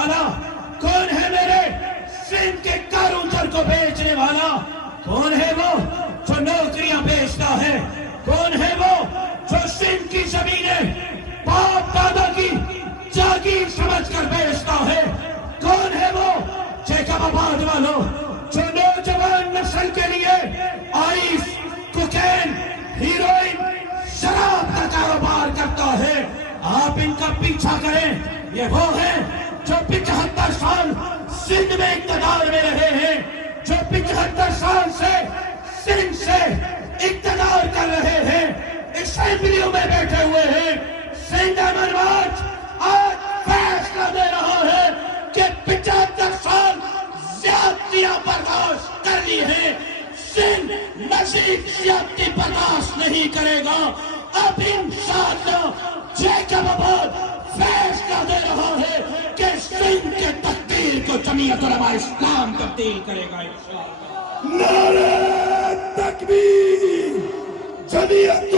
والا؟ کون ہے میرے سندھ کے کاروتر کو بیچنے والا؟ کون ہے وہ جو نوکریاں بیچتا ہے؟ کون ہے وہ جو سندھ کی زمینیں باپ دادا کی جاگیر سمجھ کر بیچتا ہے؟ کون ہے وہ جیکب آباد والوں جو نوجوان نسل کے لیے آئس، کوکین، ہیروئن، شراب کا کاروبار کرتا ہے؟ آپ ان کا پیچھا کریں، یہ وہ ہیں جو 75 سال سندھ میں اقتدار میں رہے ہیں، جو 75 سال سے سندھ سے اقتدار کر رہے ہیں، اسمبلیوں میں بیٹھے ہوئے ہیں۔ سندھ امن مارچ آج فیصلہ دے رہا ہے کہ 75 سال زیادتیاں برداشت کر لی ہیں، سندھ مزید زیادتی برداشت نہیں کرے گا۔ اب انشاءاللہ جیکب آباد فیصلہ دے رہا ہے کہ سندھ کے تقدیر کو جمعیت علماء اسلام تبدیل کرے گا انشاءاللہ۔ نعرہ تکبیر! جمعیت